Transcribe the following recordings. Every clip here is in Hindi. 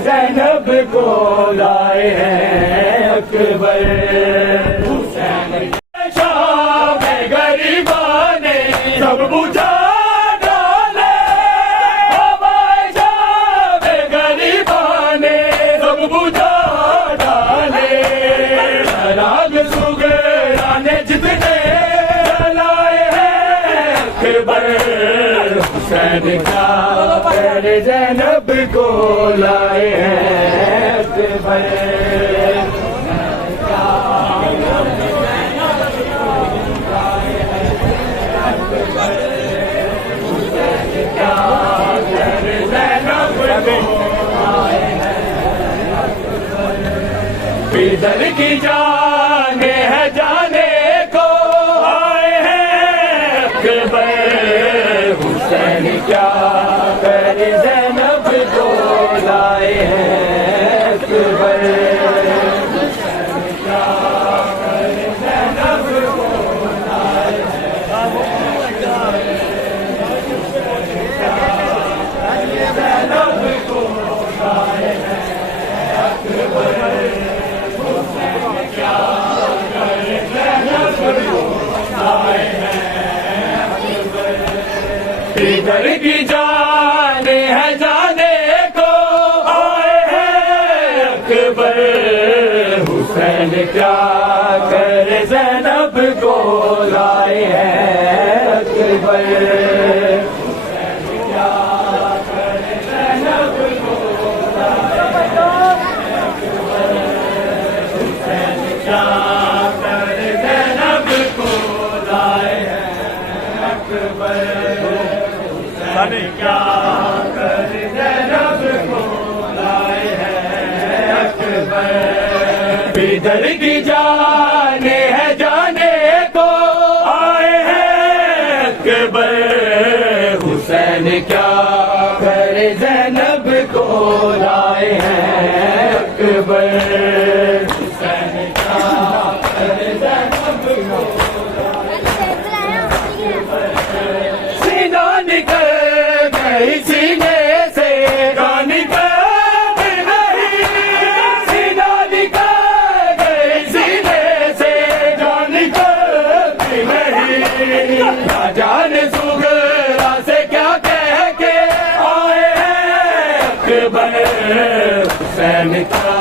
ज़ैनब को लाए हैं अकबर हुसैन शाम गरीबा ने सब बुझा डाले हमारे शाम गरीबा ने सब बुझा डाले राग सुगरा ने जितने लाए हैं अकबर हुसैन का ज़ैनब को लाए हैं अकबर बिदर की जाने है जाने को आए हैं अकबर हुसैन क्या करे ज़ैनब को लाए हैं अकबर क्या करे ज़ैनब को लाए हैं ज़ैनब को लाए हैं अकबर क्या करे ज़ैनब को लाए हैं इधर की जाने है जाने को आए हैं अकबर हुसैन क्या करे ज़ैनब को लाए हैं अकबर हुसैन क्या करे ज़ैनब को लाए हैं अकबर हुसैन क्या करे ज़ैनब को लाए हैं अकबर क्या करे ज़ैनब को लाए हैं अकबर बिदर की जाने है जाने को आए हैं अकबर हुसैन क्या करे ज़ैनब को लाए हैं अकबर हुसैन क्या करे ज़ैनब को सीना निकल सीने से गानी कर नहीं सीना निकल गई सीने से गानी कर नहीं ना जाने सुगरा से क्या कह के आए हैं अकबर हुसैन क्या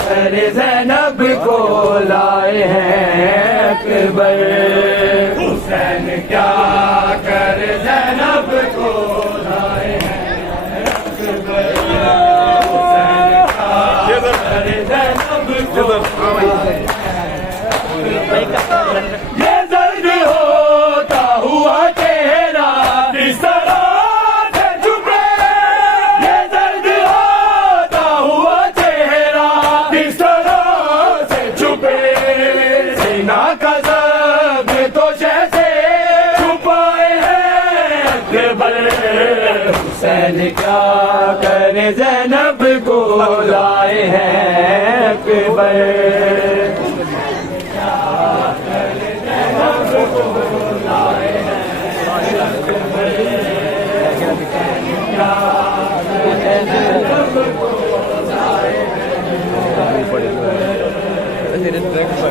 करे ज़ैनब को लाए हैं अकबर हुसैन क्या करे ज़ैनब को लाए हैं अकबर हुसैन क्या करे ज़ैनब को ये दर्द होता हुआ चेहरा इस तरह से छुपे ये दर्द होता हुआ चेहरा इस तरह से छुपे सीना का जख्म तो जैसे छुपाए हैं अकबर हुसैन क्या करे ज़ैनब को लाए हैं अकबर क्या करे ज़ैनब को लाए हैं अकबर क्या करे ज़ैनब को लाए हैं